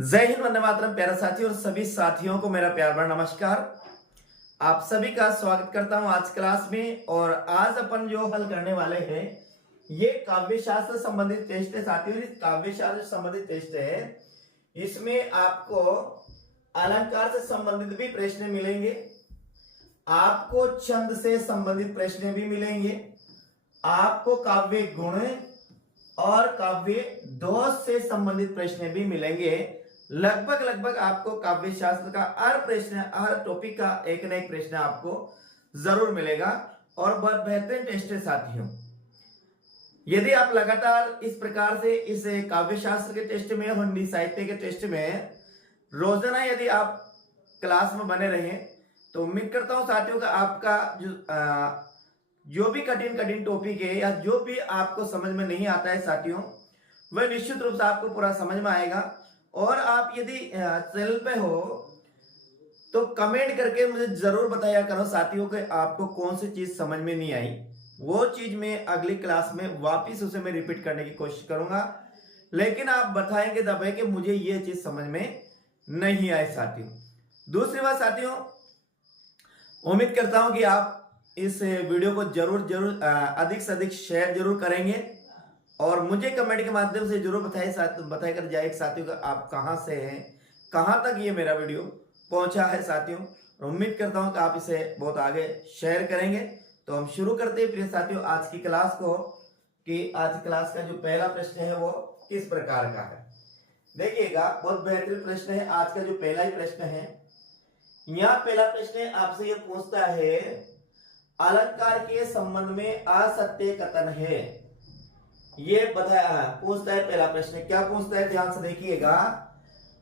जय हिंद, वंदे मातरम। प्यारे साथी और सभी साथियों को मेरा प्यार भरा नमस्कार। आप सभी का स्वागत करता हूं आज क्लास में। और आज अपन जो हल करने वाले हैं ये काव्य शास्त्र संबंधित टेस्ट है साथियों। इस काव्य शास्त्र संबंधित टेस्ट है, इसमें आपको अलंकार से संबंधित भी प्रश्न मिलेंगे, आपको छंद से संबंधित प्रश्न भी मिलेंगे, आपको काव्य गुण और काव्य दोष से संबंधित प्रश्न भी मिलेंगे। लगभग आपको काव्य शास्त्र का हर प्रश्न, हर टॉपिक का एक न एक प्रश्न आपको जरूर मिलेगा और बहुत बेहतरीन टेस्ट है साथियों। यदि आप लगातार इस प्रकार से इस काव्य शास्त्र के टेस्ट में, हिंदी साहित्य के टेस्ट में रोजाना यदि आप क्लास में बने रहे तो उम्मीद करता हूं साथियों का आपका जो भी कठिन टॉपिक है या जो भी आपको समझ में नहीं आता है साथियों, वह निश्चित रूप से आपको पूरा समझ में आएगा। और आप यदि चैनल पे हो तो कमेंट करके मुझे जरूर बताया करो साथियों कि आपको कौन सी चीज समझ में नहीं आई। वो चीज मैं अगली क्लास में वापिस उसे मैं रिपीट करने की कोशिश करूंगा, लेकिन आप बताएंगे तब है कि मुझे ये चीज समझ में नहीं आई साथियों। दूसरी बात साथियों, उम्मीद करता हूं कि आप इस वीडियो को जरूर अधिक से अधिक शेयर जरूर करेंगे और मुझे कमेंट के माध्यम से जरूर बताया कर जाए साथियों का आप कहां से हैं, कहां तक ये मेरा वीडियो पहुंचा है साथियों। और उम्मीद करता हूं कि आप इसे बहुत आगे शेयर करेंगे। तो हम शुरू करते हैं प्रिय साथियों आज की क्लास को, कि आज की क्लास का जो पहला प्रश्न है वो किस प्रकार का है। देखिएगा, बहुत बेहतरीन प्रश्न है। आज का जो पहला ही प्रश्न है, यहाँ पहला प्रश्न आपसे ये पूछता है अलंकार के संबंध में असत्य कथन है। ये बताया पूछता है पहला प्रश्न। क्या पूछता है, ध्यान से देखिएगा।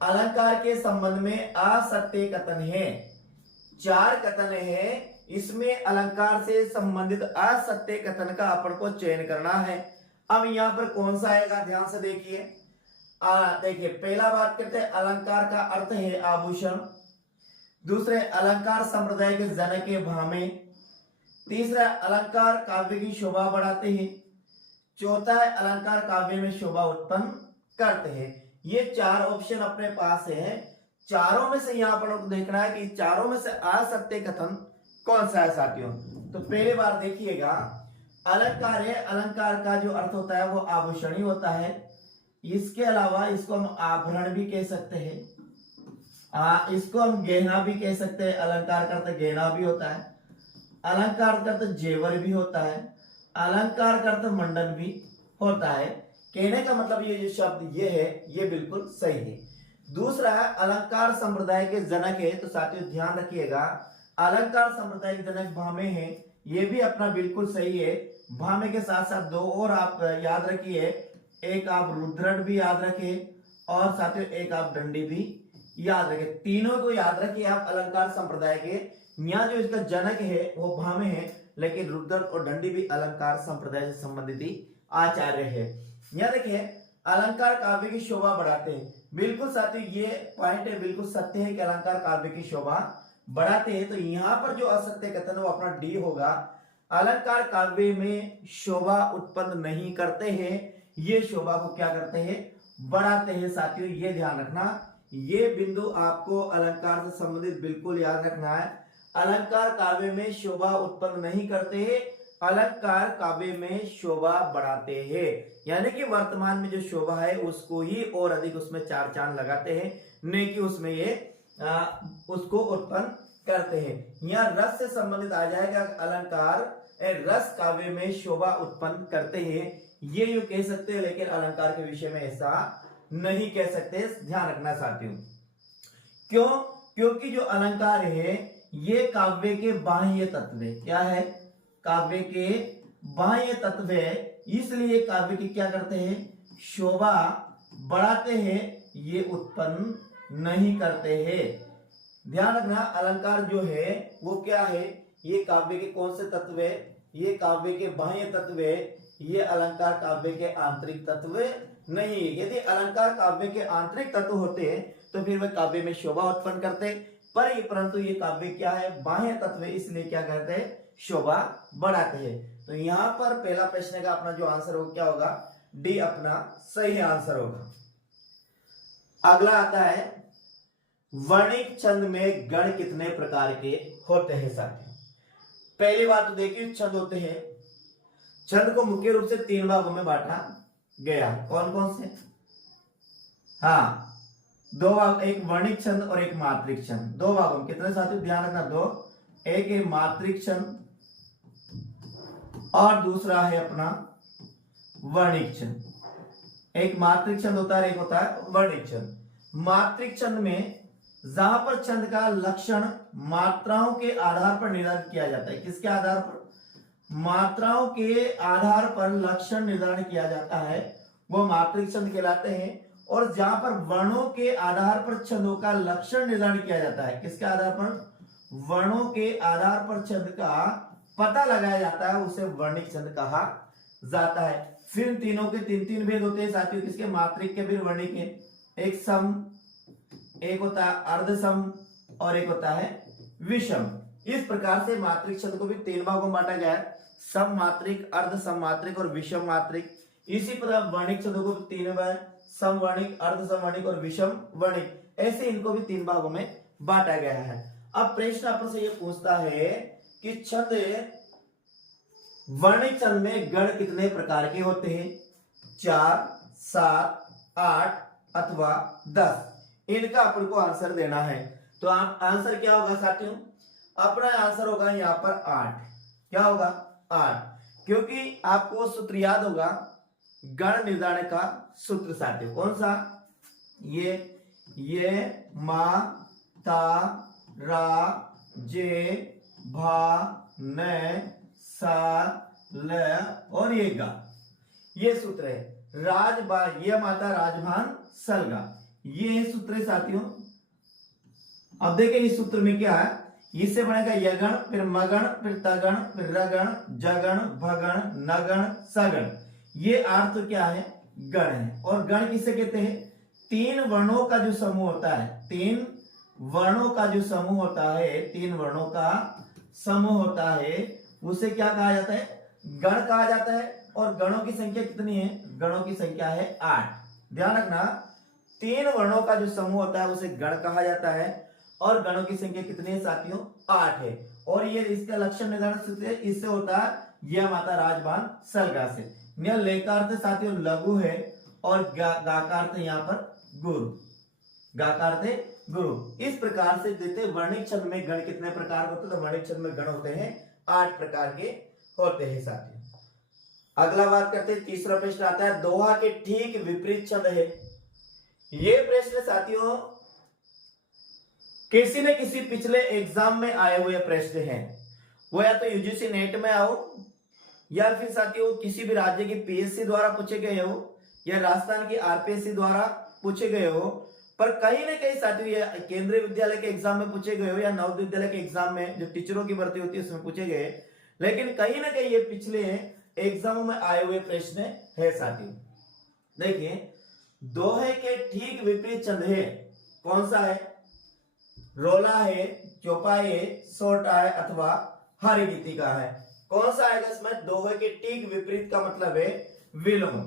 अलंकार के संबंध में असत्य कथन है। चार कथन है, इसमें अलंकार से संबंधित असत्य कथन का अपन को चयन करना है। अब यहां पर कौन सा आएगा, ध्यान से देखिए। देखिए, पहला बात करते हैं अलंकार का अर्थ है आभूषण। दूसरे, अलंकार संप्रदाय के जनक के भामे। तीसरा, अलंकार काव्य की शोभा बढ़ाते हैं। चौथा है, अलंकार काव्य में शोभा उत्पन्न करते हैं। ये चार ऑप्शन अपने पास है। चारों में से यहां पर देखना है कि चारों में से असत्य कथन कौन सा है साथियों। तो पहले बार देखिएगा, अलंकार है, अलंकार का जो अर्थ होता है वो आभूषण ही होता है। इसके अलावा इसको हम आभरण भी कह सकते हैं, इसको हम गहना भी कह सकते हैं। अलंकार का अर्थ गहना भी होता है, अलंकार का अर्थ जेवर भी होता है, अलंकार का अर्थ मंडन भी होता है। कहने का मतलब ये जो शब्द ये है ये बिल्कुल सही है। दूसरा है अलंकार संप्रदाय के जनक है। तो साथियों ध्यान रखिएगा, अलंकार संप्रदाय के जनक भामे हैं, ये भी अपना बिल्कुल सही है। भामे के साथ साथ दो और आप याद रखिए, एक आप रुद्रट भी याद रखिए और साथियों एक आप दंडी भी याद रखिए। तीनों को याद रखिए आप अलंकार संप्रदाय के। यहाँ जो इसका जनक है वो भामे है, लेकिन रुद्र और दंडी भी अलंकार संप्रदाय से संबंधित ही आचार्य है। यहाँ देखिए, अलंकार काव्य की शोभा बढ़ाते हैं। बिल्कुल साथियों ये पॉइंट है, बिल्कुल सत्य है कि अलंकार काव्य की शोभा बढ़ाते हैं। तो यहाँ पर जो असत्य कथन है वो अपना डी होगा। अलंकार काव्य में शोभा उत्पन्न नहीं करते हैं, ये शोभा को क्या करते हैं, बढ़ाते हैं साथियों। ये ध्यान रखना, ये बिंदु आपको अलंकार से संबंधित बिल्कुल याद रखना है। अलंकार काव्य में शोभा उत्पन्न नहीं करते हैं, अलंकार काव्य में शोभा बढ़ाते हैं। यानी कि वर्तमान में जो शोभा है उसको ही और अधिक उसमें चार चांद लगाते हैं, नहीं कि उसमें ये उसको उत्पन्न करते हैं। यहाँ रस से संबंधित आ जाएगा, अलंकार रस काव्य में शोभा उत्पन्न करते हैं, ये यूं कह सकते हैं, लेकिन अलंकार के विषय में ऐसा नहीं कह सकते। ध्यान रखना साथियों। क्यों? क्योंकि जो अलंकार है ये काव्य के बाह्य तत्व है। क्या है? काव्य के बाह्य तत्व है, इसलिए काव्य की क्या करते हैं, शोभा बढ़ाते हैं, ये उत्पन्न नहीं करते हैं। ध्यान रखना, अलंकार जो है वो क्या है, ये काव्य के कौन से तत्व है, ये काव्य के बाह्य तत्व है, ये अलंकार काव्य के आंतरिक तत्व नहीं है। यदि अलंकार काव्य के आंतरिक तत्व होते हैं तो फिर वह काव्य में शोभा उत्पन्न करते, परंतु ये काव्य क्या है, बाह्य तत्व है, इसलिए क्या करते हैं, शोभा बढ़ाते हैं। तो यहां पर पहला प्रश्न का अपना जो आंसर होगा क्या होगा, डी अपना सही आंसर होगा। अगला आता है वर्णिक छंद में गण कितने प्रकार के होते हैं साथियों। पहली बात तो देखिए, छंद होते हैं, छंद को मुख्य रूप से 3 भागों में बांटा गया। कौन कौन से? हाँ, 2 भाग, एक वर्णिक छंद और एक मात्रिक छंद। 2 भागों में कितने साथियों, ध्यान रखना, 2, एक मात्रिक छंद और दूसरा है अपना वर्णिक छंद। एक मात्रिक छंद होता है, एक होता है वर्णिक छंद। मात्रिक छंद में जहां पर छंद का लक्षण मात्राओं के आधार पर निर्धारित किया जाता है। किसके आधार पर? मात्राओं के आधार पर लक्षण निर्धारण किया जाता है, वो मात्रिक छंद कहलाते हैं। और जहां पर वर्णों के आधार पर छंदों का लक्षण निर्धारण किया जाता है, किसके आधार पर? वर्णों के आधार पर छंद का पता लगाया जाता है, उसे वर्णिक छंद कहा जाता है। फिर तीनों के 3 भेद होते हैं साथियों, किसके? मात्रिक के, फिर वर्णिक के। एक सम, एक होता है अर्धसम और एक होता है विषम। इस प्रकार से मात्रिक छंद को भी 3 भागों में बांटा गया है, सम मात्रिक, अर्ध सम मात्रिक और विषम मात्रिक। इसी प्रकार वर्णिक छंदों को 3 भाग, सम वर्णिक, अर्ध सम वर्णिक और विषम वर्णिक, ऐसे इनको भी 3 भागों में बांटा गया है। अब प्रश्न आपसे से ये पूछता है कि छंद, वर्णिक छंद में गण कितने प्रकार के होते हैं? 4, 7, 8 अथवा 10। इनका अपन को आंसर देना है। तो आंसर क्या होगा साथियों? अपना आंसर होगा यहां पर 8। क्या होगा? 8, क्योंकि आपको सूत्र याद होगा गण निर्धारण का सूत्र साथियों। कौन सा? ये मा ता रा जे भा न सा ल और ये गा, ये सूत्र है। राज बा, ये माता राजभान सलगा, ये सूत्र है साथियों। अब देखें इस सूत्र में क्या है, इससे बनेगा यगण, फिर मगण, फिर तगण, फिर रगण, जगण, भगण, नगण, सगण। ये अर्थ तो क्या है? गण है। और गण किसे कहते हैं? 3 वर्णों का जो समूह होता है, 3 वर्णों का जो समूह होता है, 3 वर्णों का समूह होता है, उसे क्या कहा जाता है? गण कहा जाता है। और गणों की संख्या कितनी है? गणों की संख्या है 8। ध्यान रखना, 3 वर्णों का जो समूह होता है उसे गण कहा जाता है। और गणों की संख्या कितनी है साथियों? 8 है। और ये इसका लक्षण निर्धारण सूत्र इससे होता है यह माता राजभान सलगा से। यह लेकार्थ साथियों लघु है और गाकार्थ यहाँ पर गुरु, गाकार्थ गुरु। इस प्रकार से देते वर्णिक छंद में गण कितने प्रकार होते हैं? तो वर्णिक छंद में गण होते हैं 8 प्रकार के होते हैं साथियों। अगला बात करते हैं, तीसरा प्रश्न आता है दोहा के ठीक विपरीत छंद है। ये प्रश्न साथियों किसी न किसी पिछले एग्जाम में आए हुए प्रश्न हैं। वो या तो यूजीसी नेट में आओ, या फिर साथियों किसी भी राज्य की पीएससी द्वारा पूछे गए हो, या राजस्थान की आरपीएससी द्वारा पूछे गए हो। पर कहीं ना कहीं साथियों ये केंद्रीय विद्यालय के एग्जाम में पूछे गए हो, या नवोदय विद्यालय के एग्जाम में जो टीचरों की भर्ती होती है उसमें पूछे गए। लेकिन कहीं ना कहीं ये पिछले एग्जामों में आए हुए प्रश्न है साथियों। देखिए, दोहे के ठीक विपरीत छंद है, कौन सा है? रोला है, चौपाई है, सोटा है अथवा हरि गीतिका है। कौन सा आएगा इसमें? दोहे के ठीक विपरीत का मतलब है विलोम।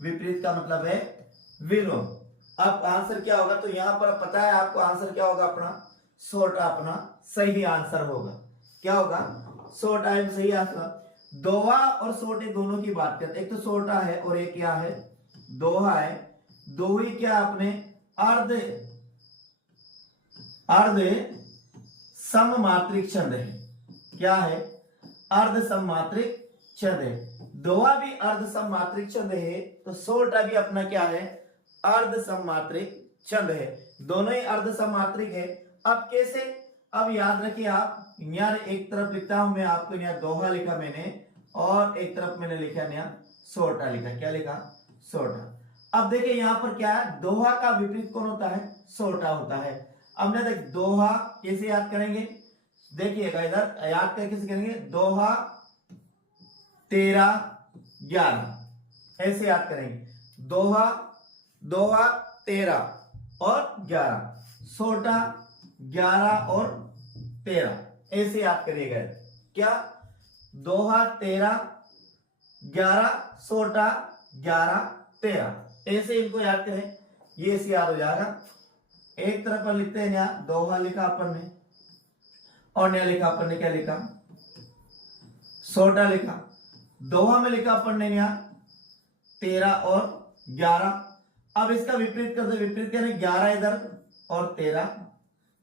विपरीत का मतलब है विलोम। अब आंसर क्या होगा? तो यहां पर पता है आपको आंसर क्या होगा? अपना सोटा अपना सही आंसर होगा। क्या होगा? सोटा है सही आंसर। दोहा और सोटे दोनों की बात करते, एक तो सोटा है और एक क्या है? दोहा है। दोही क्या अपने अर्ध सममात्रिक छंद है। क्या है? अर्ध सममात्रिक छंद है। दोहा भी अर्ध सममात्रिक छंद है, तो सोटा भी अपना क्या है? अर्ध सममात्रिक छंद है। दोनों ही अर्ध सममात्रिक है। अब कैसे? अब याद रखिए आप, यहाँ एक तरफ लिखता हूं मैं आपको, यहाँ दोहा लिखा मैंने और एक तरफ मैंने लिखा यहाँ सोटा लिखा। क्या लिखा? सोटा। अब देखिए यहाँ पर क्या है? दोहा का विपरीत कौन होता है? सोटा होता है। अब ना देख, दोहा कैसे याद करेंगे? देखिएगा इधर याद करके कैसे करेंगे? दोहा 13 11 ऐसे याद करेंगे। दोहा 13 और 11, सोटा 11 और 13 ऐसे याद करिएगा। क्या? दोहा 13 11, सोटा 11 13 ऐसे इनको याद करें। ये इसे याद हो जाएगा। एक तरफ पर लिखते हैं यहाँ दोहा लिखा अपन ने, और यहाँ लिखा अपन ने क्या लिखा, सोटा लिखा। दोहा में लिखा अपन ने यहाँ 13 और 11। अब इसका विपरीत कर दो, विपरीत करें 11 इधर और 13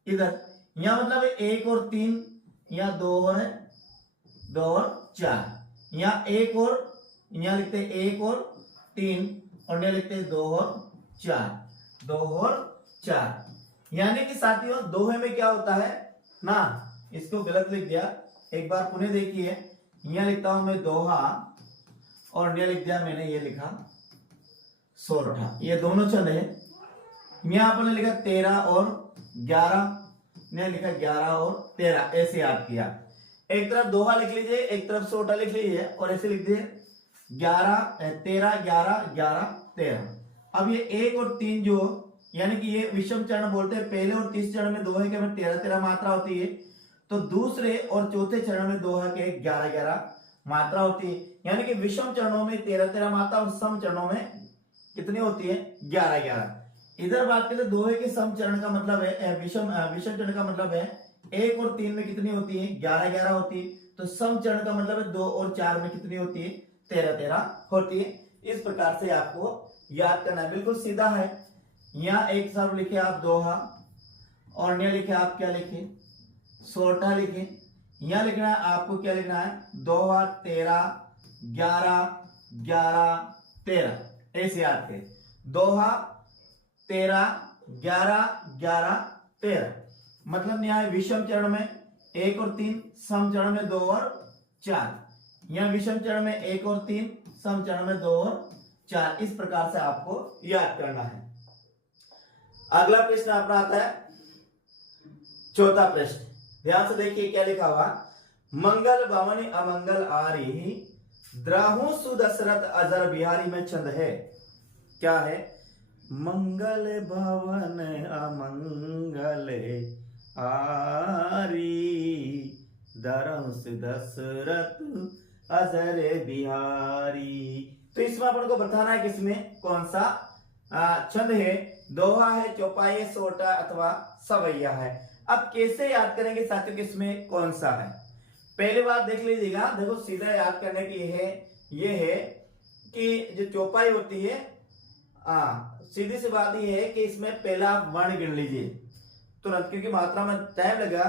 इधर। यहां मतलब है 1 और 3, यहाँ 2 और है 2 और 4। यहाँ 1 और यहाँ लिखते हैं 1 और 3, और यहाँ लिखते हैं 2 और 4, 2 और 4। यानी कि साथियों दोहे में क्या होता है ना, इसको गलत लिख दिया, एक बार पुनः देखिए। यहाँ लिखता हूं मैं दोहा, और यहाँ लिख दिया मैंने, ये लिखा सोरठा। ये दोनों छंद है। यहाँ आपने लिखा 13 और 11, ने लिखा 11 और 13, ऐसे याद किया। एक तरफ दोहा लिख लीजिए, एक तरफ सोटा लिख लीजिए, और ऐसे लिख दिए 11 13 11 11 13। अब ये 1 और 3 जो, यानी कि ये विषम चरण बोलते हैं। पहले और तीसरे चरण में दोहे के में 13 13 मात्रा होती है, तो दूसरे और चौथे चरण में दोहा के 11 11 मात्रा होती है। यानी कि विषम चरणों में 13 13 मात्रा, और सम चरणों में कितनी होती है, 11 11। इधर बात करें दोहे के सम चरण का मतलब है, विषम चरण का मतलब है 1 और 3 में कितनी होती है, 11 11 होती है। तो सम चरण का मतलब है 2 और 4 में कितनी होती है, 13 13 होती है। इस प्रकार से आपको याद करना है, बिल्कुल सीधा है। यहाँ एक साथ लिखे आप दोहा, और यहाँ लिखे आप क्या लिखे, सोटा लिखे। यहाँ लिखना है आपको, क्या लिखना है, दोहा 13 11 11 13, ऐसे याद करें। दोहा 13 11 11 13, मतलब यहाँ विषम चरण में 1 और 3, सम चरण में 2 और 4। यहाँ विषम चरण में 1 और 3, सम चरण में 2 और 4। इस प्रकार से आपको याद करना है। अगला प्रश्न अपना आता है चौथा प्रश्न। ध्यान से देखिए क्या लिखा हुआ, मंगल भवन अमंगल आरी, द्राहु सुदशरथ अजर बिहारी में छंद है। क्या है, मंगल भवन अमंगल आरी, द्राहु सुदशरथ अजर बिहारी। तो इसमें अपन को बताना है किसमें कौन सा छंद है। दोहा है, चौपाई है, सोटा अथवा सवैया है। अब कैसे याद करेंगे साथियों किसमें कौन सा है। पहले बात देख लीजिएगा, देखो सीधा याद करने की ये है कि जो चौपाई होती है, सीधी सी बात ये है कि इसमें पहला वर्ण गिन लीजिए तुरंत, क्योंकि मात्रा में टाइम लगा।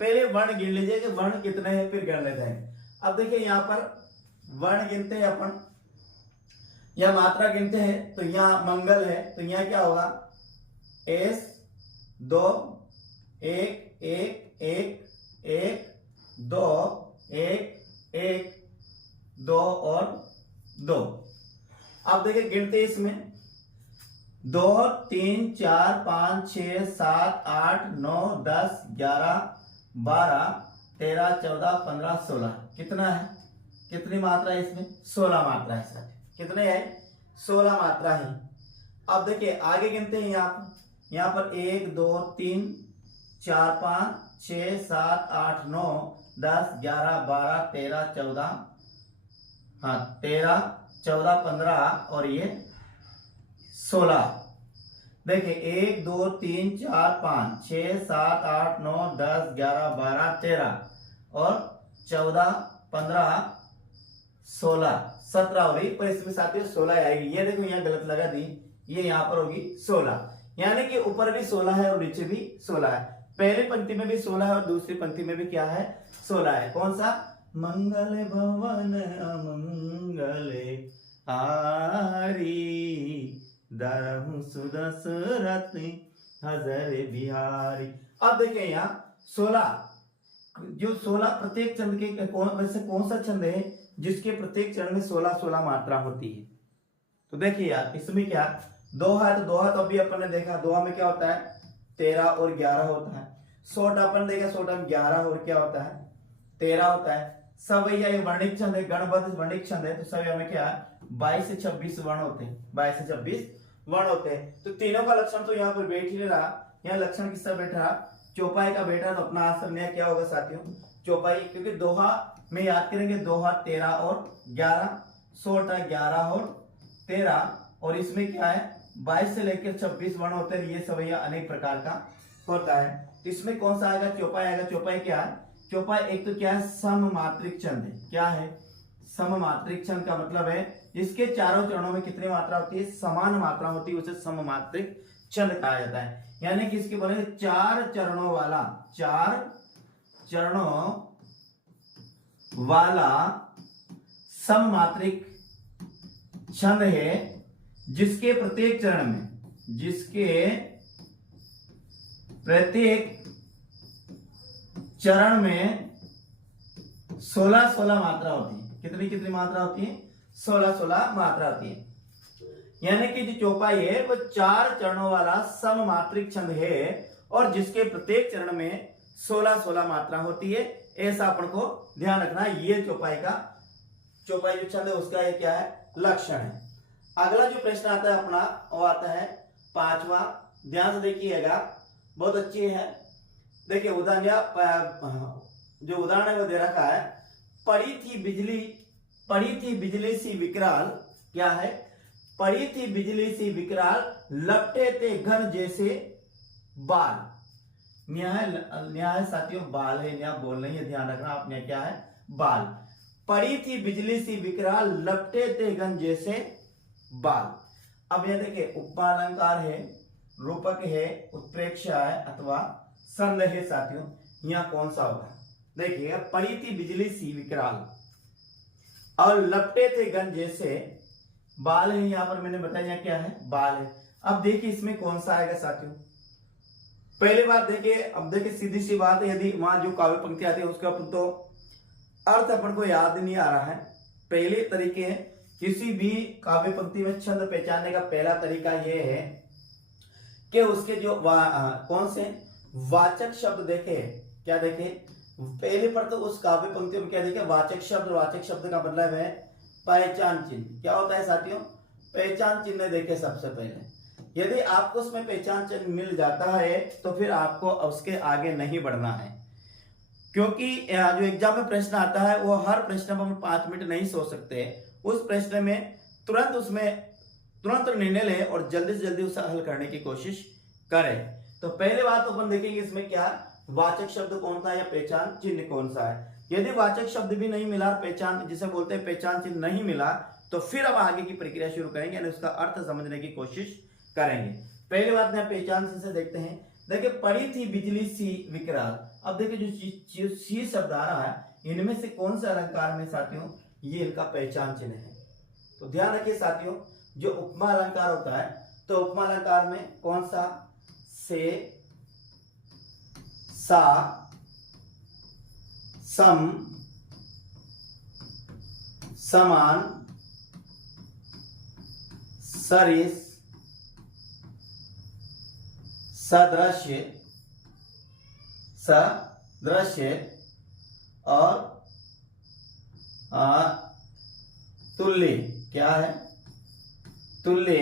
पहले वर्ण गिन लीजिए कि वर्ण कितने हैं, फिर गिन लेते हैं। अब देखिए यहाँ पर वर्ण गिनते हैं अपन, या मात्रा गिनते हैं। तो यहाँ मंगल है, तो यहाँ क्या होगा, एस 2 1 1 1 1 2 1 1 2 और 2। अब देखिए गिनते इसमें 2 3 4 5 6 7 8 9 10 11 12 13 14 15 16। कितना है, कितनी मात्रा है इसमें, 16 मात्रा है सर। कितने है, 16 मात्रा है। अब देखिए आगे गिनते हैं यहाँ पर 1 2 3 4 5 6 7 8 9 10 11 12 13 14, 13 14 15 और ये 16। देखिए 1 2 3 4 5 6 7 8 9 10 11 12 13 और 14 15 16 17 हो रही, पर इसमें साथियों 16 आएगी। ये देखो यहाँ गलत लगा दी, ये यहाँ पर होगी 16। यानी कि ऊपर भी 16 है और नीचे भी 16 है। पहली पंक्ति में भी 16 है और दूसरी पंक्ति में भी क्या है, 16 है। कौन सा, मंगल भवन अमंगल आरी, द्राहु सुदशरथ अजर बिहारी। अब देखिए यहाँ 16, जो 16 प्रत्येक छंद के वैसे कौन सा छंद है जिसके प्रत्येक चरण में 16 16 मात्रा होती है। तो देखिए यार इसमें क्या, दोहा है, तो दोहा तो अभी अपन ने देखा, दोहा में क्या होता है 13 और 11 होता है। सोटा अपन देखा, सोटा में 11 और क्या होता है 13 होता है। सवैया ये वर्णिक छंद है, गणबद्ध वर्णिक छंद है, तो सवैया में क्या है 22 से 26 वर्ण होते हैं, 22 से 26 वर्ण होते हैं। तो तीनों का लक्षण तो यहाँ पर बैठ ही रहा। यहाँ लक्षण किसका बैठ रहा, चौपाई का बैठा। तो अपना आंसर क्या होगा साथियों, चौपाई। क्योंकि दोहा में याद करेंगे, दोहा 13 और 11, सोटा 11 और 13, और इसमें क्या है 22 से लेकर 26 वर्ण होते हैं, ये सब भैया अनेक प्रकार का होता है। तो इसमें कौन सा आएगा? चौपाई आएगा। चौपाई क्या है? चौपाई एक तो क्या है? सममात्रिक छंद है। क्या है? सममात्रिक छंद का मतलब है इसके चारों चरणों में कितनी मात्रा होती है? समान मात्रा होती है, उसे सममात्रिक छंद कहा जाता है। यानी कि इसके बोले 4 चरणों वाला, 4 चरणों वाला सममात्रिक छंद है, जिसके प्रत्येक चरण में, जिसके प्रत्येक चरण में 16-16 मात्रा होती है। कितनी कितनी मात्रा होती है? 16-16 मात्रा होती है। यानी कि जो चौपाई है वो 4 चरणों वाला सममात्रिक छंद है और जिसके प्रत्येक चरण में 16-16 मात्रा होती है। ऐसा अपन को ध्यान रखना है। ये चौपाई जो छंद है उसका ये क्या है? लक्षण है। अगला जो प्रश्न आता है अपना वो आता है 5वां। ध्यान से देखिएगा, बहुत अच्छी है। देखिए उदाहरण, जो उदाहरण है वो दे रखा है, पड़ी थी बिजली सी विकराल। क्या है? पड़ी थी बिजली सी विकराल, लपटे थे घन जैसे बाल। न्याय साथियों बाल है, न्याय बोल नहीं है, ध्यान रखना आपने। क्या है? बाल। पड़ी थी बिजली सी विकराल, लपटे थे घन जैसे बाल। अब यह देखिए उपमालंकार है, रूपक है, उत्प्रेक्षा है अथवा संध है साथियों। यहाँ कौन सा होगा? देखिए पड़ी थी बिजली सी विकराल और लपटे थे घन जैसे बाल है। यहाँ पर मैंने बताया क्या है? बाल है। अब देखिए इसमें कौन सा आएगा साथियों? पहली बात देखिए, अब देखिए सीधी सी बात है, यदि वहां जो काव्य पंक्ति आती है उसका तो अर्थ अपन को याद नहीं आ रहा है। पहले तरीके हैं किसी भी काव्य पंक्ति में छंद पहचानने का पहला तरीका यह है कि उसके जो कौन से वाचक शब्द देखे। क्या देखे? पहले पर तो उस काव्य पंक्ति में क्या देखे? वाचक शब्द। वाचक शब्द का मतलब है पहचान चिन्ह। क्या होता है साथियों? पहचान चिन्ह देखे सबसे पहले। यदि आपको उसमें पहचान चिन्ह मिल जाता है तो फिर आपको उसके आगे नहीं बढ़ना है, क्योंकि जो एग्जाम में प्रश्न आता है वो हर प्रश्न पर हम 5 मिनट नहीं सोच सकते। उस प्रश्न में तुरंत निर्णय लें और जल्दी से जल्दी उसे हल करने की कोशिश करें। तो पहले बात अपन देखेंगे इसमें क्या वाचक शब्द कौन सा है या पहचान चिन्ह कौन सा है। यदि वाचक शब्द भी नहीं मिला, पहचान जिसे बोलते हैं पहचान चिन्ह नहीं मिला, तो फिर अब आगे की प्रक्रिया शुरू करेंगे, यानी उसका अर्थ समझने की कोशिश करेंगे। पहली बात में पहचान से देखते हैं। देखिए पड़ी थी बिजली सी विकराल। अब देखिए जो सी शब्द आ रहा है इनमें से कौन सा अलंकार में साथियों ये इनका पहचान चिन्ह है। तो ध्यान रखिए साथियों, जो उपमा अलंकार होता है तो उपमा अलंकार में कौन सा? से, सा, सम, समान, सरिस, सदृश्य और तुल्य। क्या है? तुल्य,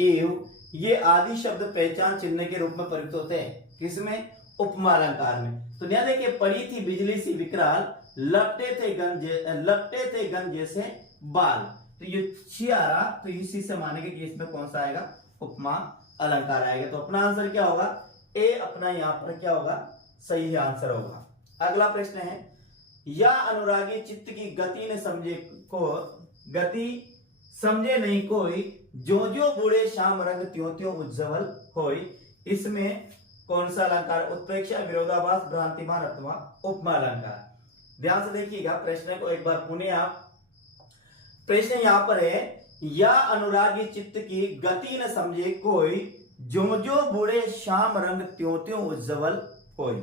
एव, ये आदि शब्द पहचान चिन्ह के रूप में प्रयुक्त होते हैं। किसमें? उपमा अलंकार में। तो ध्यान देखिए पड़ी थी बिजली सी विकराल, लपटे थे गन जैसे बाल। तो ये छी आ रहा, तो इसी से मानेंगे कि इसमें कौन सा आएगा? उपमा अलंकार आएगा। तो अपना आंसर क्या होगा? ए अपना यहाँ पर क्या होगा? सही आंसर होगा। अगला प्रश्न है, या अनुरागी चित्त की गति ने समझे नहीं कोई, जो जो बूढ़े श्याम रंग त्यों त्यों उज्जवल होई। इसमें कौन सा अलंकार? उत्प्रेक्षा, विरोधाभास, भ्रांतिमान अथवा उपमा अलंकार। ध्यान से देखिएगा प्रश्न को एक बार पुनः आप। प्रश्न यहाँ पर है, या अनुरागी चित्त की गति न समझे कोई, जो जो बूढ़े श्याम रंग त्यों त्यों उज्जवल होई।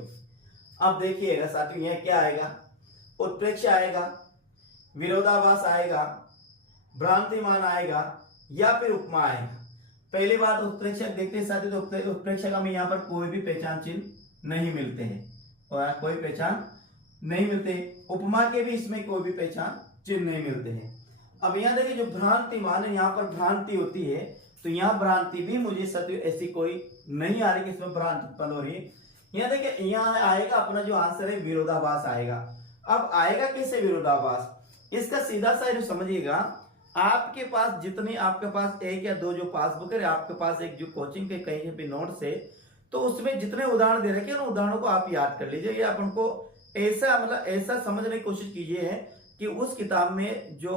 अब देखिएगा साथियों यह क्या आएगा? उत्प्रेक्षा आएगा, विरोधाभास आएगा, भ्रांतिमान आएगा या फिर उपमा आएगा। पहली बात उत्प्रेक्षा देखते हैं साथियों, तो उत्प्रेक्षा का में यहाँ पर कोई भी पहचान चिन्ह नहीं मिलते हैं और कोई पहचान नहीं मिलते। उपमा के भी इसमें कोई भी पहचान चिन्ह नहीं मिलते हैं। अब यहाँ देखिए जो भ्रांतिमान है, यहाँ पर भ्रांति होती है, तो यहाँ भ्रांति भी मुझे साथियों ऐसी कोई नहीं आ रही कि इसमें भ्रांति उत्पन्न हो रही है। यहाँ देखिए यहाँ आएगा अपना जो आंसर है विरोधाभास आएगा। अब आएगा कैसे विरोधाभास? इसका सीधा सा जो समझिएगा, आपके पास जितनी आपके पास एक या दो जो पासबुक है, आपके पास एक जो कोचिंग के कहीं भी नोट्स है, तो उसमें जितने उदाहरण दे रखे हैं उन उदाहरणों को आप याद कर लीजिए। या अपन को ऐसा मतलब ऐसा समझने की कोशिश कीजिए है कि उस किताब में जो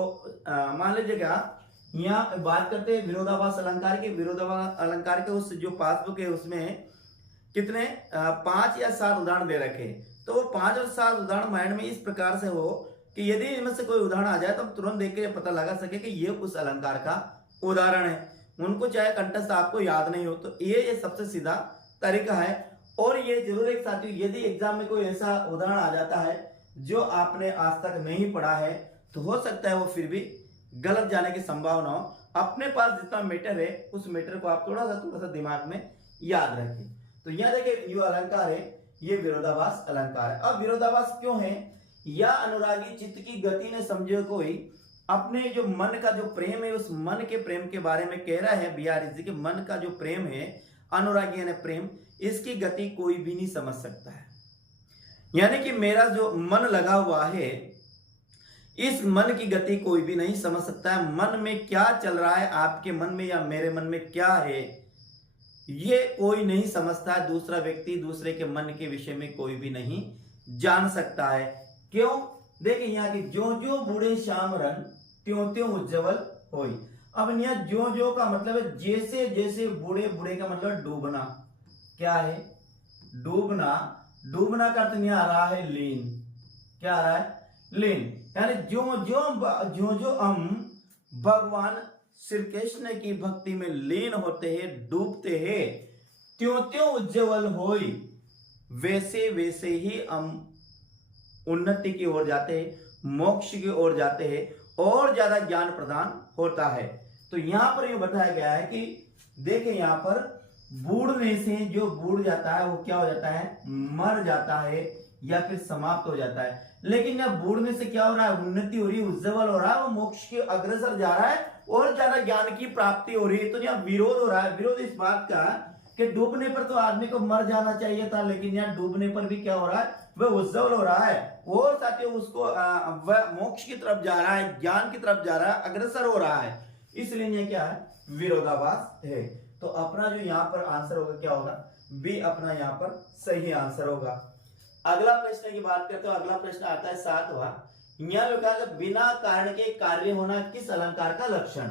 मान लीजिएगा यहाँ बात करते हैं विरोधाभास अलंकार के, विरोधाभास अलंकार के उस जो पासबुक है उसमें कितने 5 या 7 उदाहरण दे रखे। तो वो 5 और 7 उदाहरण माइंड में इस प्रकार से हो कि यदि इनमें से कोई उदाहरण आ जाए तो हम तुरंत देख के पता लगा सके कि ये उस अलंकार का उदाहरण है। उनको चाहे कंठस्थ आपको याद नहीं हो तो ये सबसे सीधा तरीका है। और ये जरूर एक साथी, यदि एग्जाम में कोई ऐसा उदाहरण आ जाता है जो आपने आज तक नहीं पढ़ा है तो हो सकता है वो फिर भी गलत जाने की संभावना हो। अपने पास जितना मैटर है उस मैटर को आप थोड़ा सा दिमाग में याद रखें। तो यहाँ देखिए जो अलंकार है ये विरोधाभास अलंकार है। अब विरोधाभास क्यों है? या अनुरागी चित्त की गति ने समझे कोई, अपने जो मन का जो प्रेम है उस मन के प्रेम के बारे में कह रहा है बिहारी जी के मन का जो प्रेम है, अनुरागी यानी प्रेम, इसकी गति कोई भी नहीं समझ सकता है। यानी कि मेरा जो मन लगा हुआ है इस मन की गति कोई भी नहीं समझ सकता है। मन में क्या चल रहा है, आपके मन में या मेरे मन में क्या है, ये कोई नहीं समझता है। दूसरा व्यक्ति दूसरे के मन के विषय में कोई भी नहीं जान सकता है। क्यों? देखिए यहाँ की जो जो बूढ़े श्याम रंग त्यों त्यों उज्जवल होई। अब यहाँ जो जो का मतलब है जैसे जैसे, बूढ़े बूढ़े का मतलब डूबना। क्या है? डूबना। डूबना का अर्थ यहाँ आ रहा है लीन। क्या आ रहा है? लीन। यानी जो जो हम भगवान श्री कृष्ण की भक्ति में लीन होते हैं, डूबते हैं, त्यों त्यों उज्जवल होई, वैसे वैसे ही हम उन्नति की ओर जाते हैं, मोक्ष की ओर जाते हैं और ज्यादा ज्ञान प्रदान होता है। तो यहां पर यह बताया गया है कि देखिए यहां पर बूढ़ने से जो बूढ़ जाता है वो क्या हो जाता है? मर जाता है या फिर समाप्त हो जाता है। लेकिन जब बूढ़ने से क्या हो रहा है? उन्नति हो रही है, उज्जवल हो रहा है, वो मोक्ष के अग्रसर जा रहा है और ज्यादा ज्ञान की प्राप्ति हो रही है। तो यहाँ विरोध हो रहा है। विरोध इस बात का कि डूबने पर तो आदमी को मर जाना चाहिए था, लेकिन यहाँ डूबने पर भी क्या हो रहा है? वह उज्जवल हो रहा है और साथ ही उसको वह मोक्ष की तरफ जा रहा है, ज्ञान की तरफ जा रहा है, अग्रसर हो रहा है। इसलिए ये क्या है? विरोधाभास है। तो अपना जो यहाँ पर आंसर होगा क्या होगा? बी अपना यहाँ पर सही आंसर होगा। अगला प्रश्न की बात करते हो, अगला प्रश्न आता है 7वां। यहाँ लिखा है बिना कारण के कार्य होना किस अलंकार का लक्षण?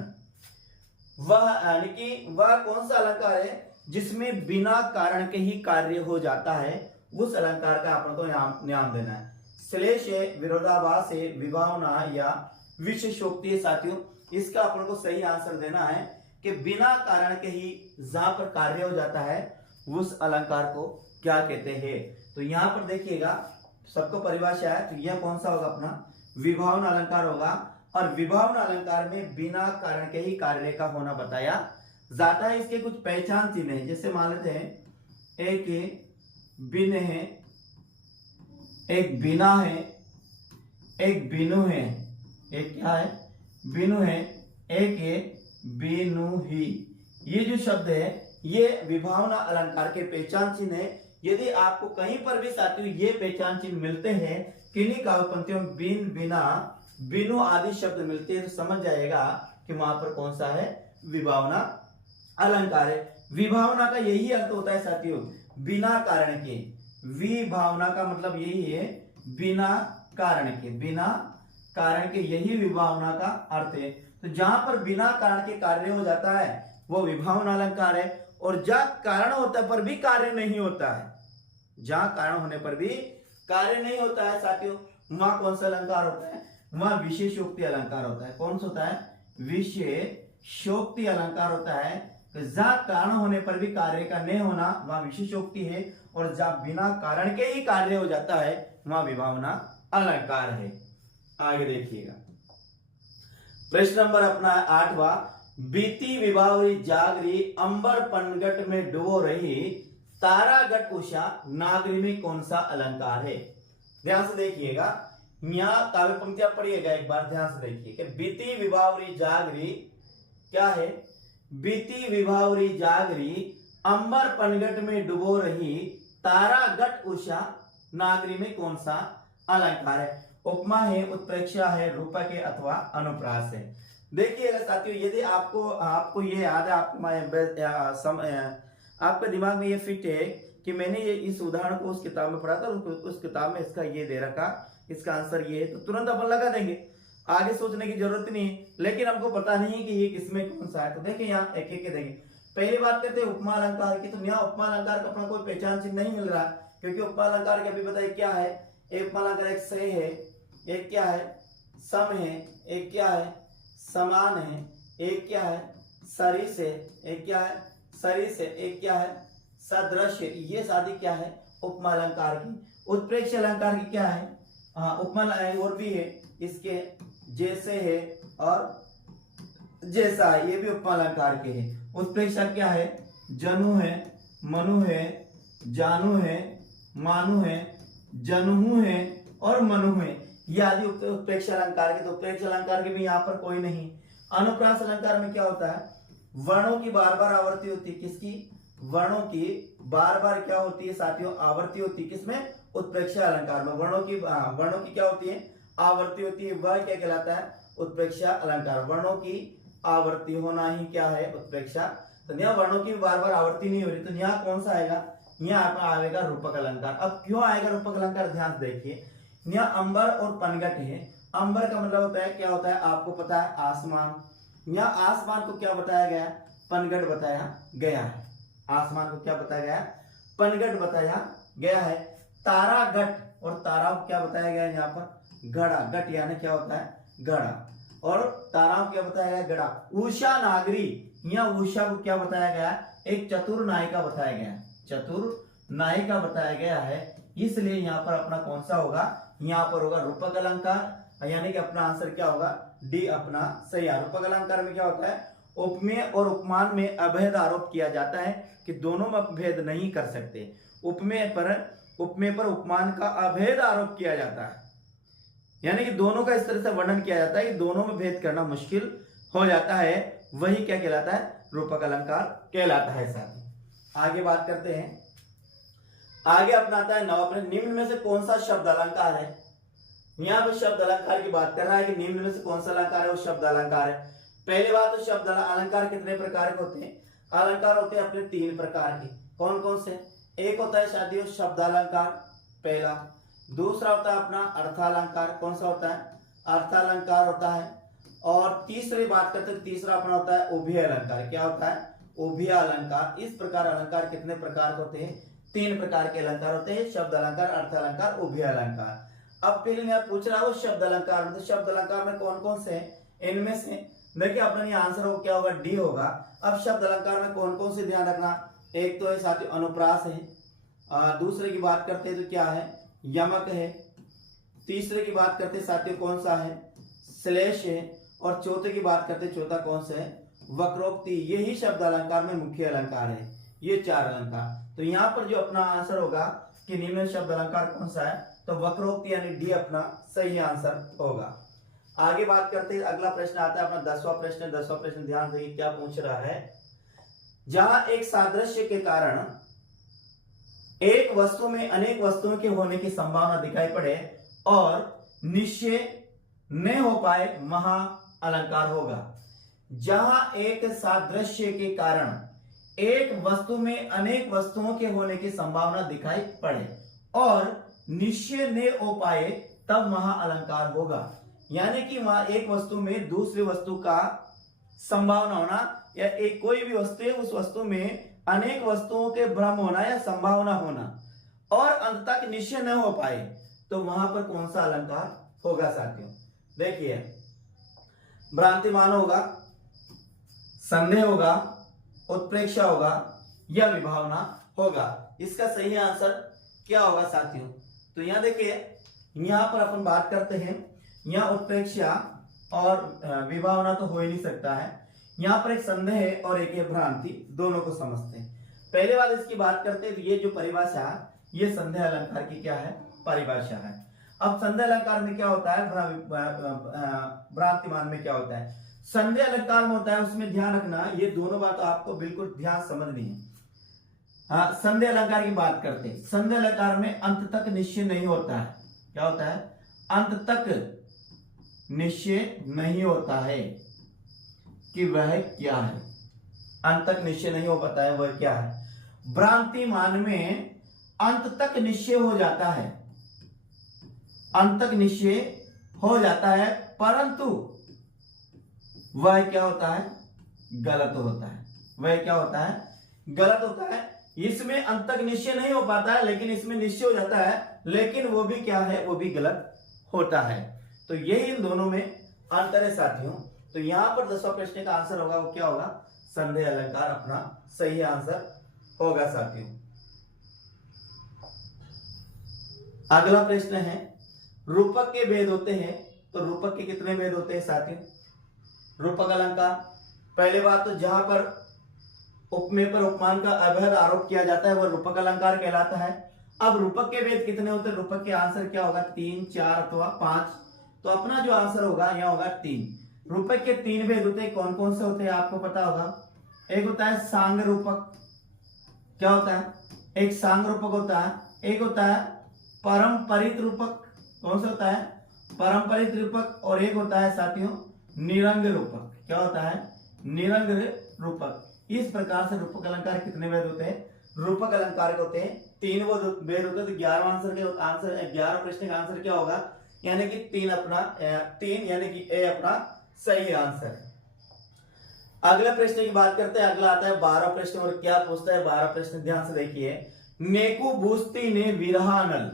वह यानी कि वह कौन सा अलंकार है जिसमें बिना कारण के ही कार्य हो जाता है, उस अलंकार का अपन को नाम देना है। श्लेष है, विरोधाभास है, विभावना या विशेषोक्ति है। साथियों इसका अपन को सही आंसर देना है कि बिना कारण के ही जहां पर कार्य हो जाता है उस अलंकार को क्या कहते हैं। तो यहां पर देखिएगा सबको परिभाषा है, तो यह कौन सा होगा? अपना विभावना अलंकार होगा। और विभावना अलंकार में बिना कारण के ही कार्य का होना बताया जाता है। इसके कुछ पहचान चिन्ह है, जैसे मान लेते हैं एक बिन है, एक बिना है, एक बिनु है, एक क्या है? बिनु है, एक बिनु ही। ये जो शब्द है ये विभावना अलंकार के पहचान चिन्ह है। यदि आपको कहीं पर भी साथियों ये पहचान चिन्ह मिलते हैं, किन्हीं काव्य पंक्तियों में बिन, बिना, बिनु आदि शब्द मिलते हैं, तो समझ जाएगा कि वहां पर कौन सा है? विभावना अलंकार है। विभावना का यही अर्थ होता है साथियों, बिना कारण के। विभावना का मतलब यही है बिना कारण के, बिना कारण के, यही विभावना का अर्थ है। तो जहां पर बिना कारण के कार्य हो जाता है वो विभावना अलंकार है। और जहां कारण होता पर भी कार्य नहीं होता है, जहां कारण होने पर भी कार्य नहीं होता है साथियों, वहां कौन सा अलंकार होता है? वहां विशेषोक्ति अलंकार होता है। कौन सा होता है? विशेषोक्ति अलंकार होता है। तो जहां कारण होने पर भी कार्य का नहीं होना वहां विशेषोक्ति है, और जहां बिना कारण के ही कार्य हो जाता है वहां विभावना अलंकार है। आगे देखिएगा प्रश्न नंबर अपना 8वां। बीती विभावरी जागरी अंबर पनगट में डुबो रही तारागट उषा नागरी में कौन सा अलंकार है? ध्यान से देखिएगा, यहाँ काव्य पंक्तियां पढ़िएगा एक बार, ध्यान से देखिए कि बीती विभावरी जागरी क्या है? बीती विभावरी जागरी अंबर पनगट में डुबो रही तारागट उषा नागरी में कौन सा अलंकार है? उपमा है, उत्प्रेक्षा है, रूपक है अथवा अनुप्रास है। देखिएगा साथियों, यदि आपको आपको ये याद है, आपके दिमाग में ये फिट है कि मैंने ये इस उदाहरण को उस किताब में पढ़ा था, उस किताब में इसका ये दे रखा, इसका आंसर ये है, तो तुरंत अपन लगा देंगे, आगे सोचने की जरूरत नहीं है। लेकिन हमको पता नहीं कि ये किसमें कौन सा है। तो देखिए यहाँ एक एक देंगे। पहली बात करते हैं उपमा अलंकार की। तो यहाँ उपमा अलंकार का अपना कोई पहचान चिन्ह नहीं मिल रहा, क्योंकि उपमा अलंकार के अभी बताइए क्या है। एक उपमा अलंकार एक से है, एक क्या है सम है, एक क्या है समान है, एक क्या है सरिस है, एक क्या है सरिस है, एक क्या है सदृश है। ये सारी क्या है उपमा अलंकार की। उत्प्रेक्ष अलंकार की क्या है, उपमा और भी है, इसके जैसे है और जैसा है, ये भी उपमा अलंकार के है। उत्प्रेक्ष क्या है जनु है, मनु है, जानू है, मानु है, जनुहु है और मनु है। ये आदि उत्प्रेक्ष अलंकार के। तो उत्प्रेक्ष अलंकार के भी यहाँ पर कोई नहीं। अनुप्रास अलंकार में क्या होता है, वर्णों की बार बार आवृत्ति होती है। किसकी, वर्णों की बार बार क्या होती है साथियों, आवृत्ति होती है। किसमें, उत्प्रेक्ष अलंकार में वर्णों की क्या होती है, आवृत्ति होती है। वह क्या कहलाता है, उत्प्रेक्ष अलंकार। वर्णों की आवृत्ति होना ही क्या है, उत्प्रेक्षा। तो यहाँ वर्णों की बार बार आवृत्ति नहीं हो रही, तो यहाँ कौन सा आएगा, यहाँ आएगा रूपक अलंकार। अब क्यों आएगा रूपक अलंकार, ध्यान देखिए। यहाँ अंबर और पनघट है। अंबर का मतलब होता है, क्या होता है आपको पता है, आसमान। यहाँ आसमान को क्या बताया गया, पनघट बताया गया है। आसमान को क्या बताया गया, पनघट बताया गया है। तारा घट और तारा को क्या बताया गया है यहाँ पर, घड़ा। घट यानी क्या होता है, घड़ा। और ताराओं क्या बताया गया, गड़ा। उषा नागरी, यहाँ उषा को क्या बताया गया, एक चतुर नायिका बताया गया, चतुर नायिका बताया गया है। इसलिए यहाँ पर अपना कौन सा होगा, यहाँ पर होगा रूपक अलंकार, यानी कि अपना आंसर क्या होगा, डी अपना सही है। रूपक अलंकार में क्या होता है, उपमेय और उपमान में अभेद आरोप किया जाता है कि दोनों में भेद नहीं कर सकते। उपमेय पर उपमान का अभेद आरोप किया जाता है, यानी कि दोनों का इस तरह से वर्णन किया जाता है कि दोनों में भेद करना मुश्किल हो जाता है। वही क्या कहलाता है, रूपक अलंकार कहलाता है। साथ आगे बात करते हैं। आगे अपनाता है नवा प्रश्न, निम्न में से कौन सा शब्द अलंकार है। यहाँ पे शब्द अलंकार की बात कर रहा है कि निम्न में से कौन सा अलंकार है, वो शब्द अलंकार है। पहले बात तो शब्द अलंकार कितने प्रकार के होते हैं, अलंकार होते हैं अपने 3 प्रकार के। कौन कौन से, एक होता है साथियों शब्द अलंकार पहला, दूसरा होता है अपना अर्थालंकार। कौन सा होता है, अर्थालंकार होता है। और तीसरी बात करते हैं, तीसरा अपना होता है उभय अलंकार। क्या होता है, उभय अलंकार। इस प्रकार अलंकार कितने प्रकार के होते हैं, 3 प्रकार के अलंकार होते हैं, शब्द अलंकार, अर्थ अलंकार, उभय अलंकार। अब पहले मैं पूछ रहा हूँ शब्द अलंकार में, तो शब्द अलंकार में कौन कौन से हैं, इनमें से देखिए अपना ये आंसर हो क्या होगा, डी होगा। अब शब्द अलंकार में कौन कौन से ध्यान रखना, एक तो है साथियों अनुप्रास है, दूसरे की बात करते हैं तो क्या है, यमक है, तीसरे की बात करते हैं साथियों कौन सा है, श्लेष है, और चौथे की बात करते हैं चौथा कौन सा है, वक्रोक्ति। यही शब्द अलंकार में मुख्य अलंकार है, ये 4 अलंकार। तो यहाँ पर जो अपना आंसर होगा कि निम्न शब्द अलंकार कौन सा है, तो वक्रोक्ति यानी डी अपना सही आंसर होगा। आगे बात करते हैं, अगला प्रश्न आता है अपना 10वां प्रश्न। 10वां प्रश्न ध्यान देंगे क्या पूछ रहा है, जहां एक सादृश्य के कारण एक वस्तु में अनेक वस्तुओं के होने की संभावना दिखाई पड़े और निश्चय न हो पाए, महा अलंकार होगा। जहां एक सादृश्य के कारण एक वस्तु में अनेक वस्तुओं के होने की संभावना दिखाई पड़े और निश्चय न हो पाए, तब महा अलंकार होगा। यानी कि वहां एक वस्तु में दूसरी वस्तु का संभावना होना, या एक कोई भी वस्तु है उस वस्तु में अनेक वस्तुओं के भ्रम होना या संभावना होना और अंत तक निश्चय न हो पाए, तो वहां पर कौन सा अलंकार होगा साथियों। देखिए भ्रांतिमान होगा, संदेह होगा, उत्प्रेक्षा होगा या विभावना होगा। इसका सही आंसर क्या होगा साथियों। तो यहां देखिए, यहां पर अपन बात करते हैं, यहां उत्प्रेक्षा और विभावना तो हो ही नहीं सकता है। यहां पर एक संदेह है और एक है भ्रांति, दोनों को समझते हैं। पहले बात इसकी बात करते हैं, ये जो परिभाषा, ये संदेह अलंकार की क्या है, परिभाषा है। अब संदेह अलंकार में क्या होता है, भ्रांतिमान में क्या होता है। संदेह अलंकार में होता है, उसमें ध्यान रखना, ये दोनों बात आपको बिल्कुल ध्यान समझनी है। हाँ, संदेह अलंकार की बात करते हैं। संदेह अलंकार में अंत तक निश्चय नहीं होता है। क्या होता है, अंत तक निश्चय नहीं होता है। कि वह क्या है, अंत तक निश्चय नहीं हो पाता है वह क्या है। भ्रांति मान में अंत तक निश्चय हो जाता है, अंत तक निश्चय हो जाता है, परंतु वह क्या होता है, गलत होता है। वह क्या होता है, गलत होता है। इसमें अंत तक निश्चय नहीं हो पाता है, लेकिन इसमें निश्चय हो जाता है, लेकिन वो भी क्या है, वो भी गलत होता है। तो यही इन दोनों में अंतर है साथियों। तो यहां पर 10वां प्रश्न का आंसर होगा वो क्या होगा, संदेह अलंकार अपना सही आंसर होगा साथियों। अगला प्रश्न है, रूपक के भेद होते हैं, तो रूपक के कितने भेद होते हैं साथियों। रूपक अलंकार, पहले बात तो जहां पर उपमेय पर उपमान का अवैध आरोप किया जाता है वह रूपक अलंकार कहलाता है। अब रूपक के भेद कितने होते हैं, रूपक के आंसर क्या होगा, 3, 4 अथवा 5। तो अपना जो आंसर होगा यह होगा 3। रूपक के 3 भेद होते हैं, कौन कौन से होते हैं आपको पता होगा। एक होता है सांग रूपक, क्या होता है, एक सांग रूपक होता है, एक होता है परंपरित रूपक, कौन सा होता है, परंपरित रूपक, और एक होता है साथियों निरंग रूपक, क्या होता है, निरंग रूपक। इस प्रकार से रूपक अलंकार कितने भेद होते हैं, रूपक अलंकार के होते हैं 3 वो भेद होते हैं। तो 11 आंसर के आंसर 11 प्रश्न का आंसर क्या होगा, यानी कि 3 अपना 3 यानी कि ए अपना सही आंसर है। अगले प्रश्न की बात करते हैं, अगला आता है 12 प्रश्न, और क्या पूछता है 12 प्रश्न, ध्यान से देखिए। नेकु बूस्ती ने विरहानल,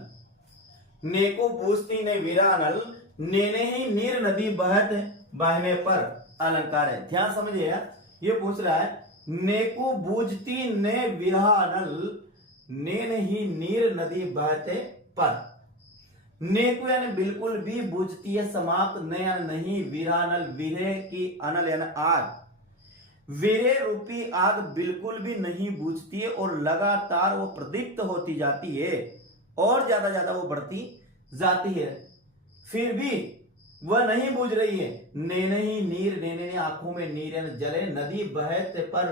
नेकु बूस्ती ने विरहानल, नेने ही नीर नदी बहत बहने पर अलंकार है। ध्यान समझिए, ये पूछ रहा है नेकु बूझती ने विरहानल, नेन ही नीर नदी बहते पर। नेकु यानी बिल्कुल भी, बुझती है समाप्त, न यानी नहीं, विरहानल विरह की, अनल यानी आग, विरह रूपी आग बिल्कुल भी नहीं बुझती है और लगातार वो प्रदीप्त होती जाती है और ज्यादा वो बढ़ती जाती है, फिर भी वह नहीं बुझ रही है। नेने ही नीर, नेने ने आंखों में नीर यानी जले, नदी बहते पर,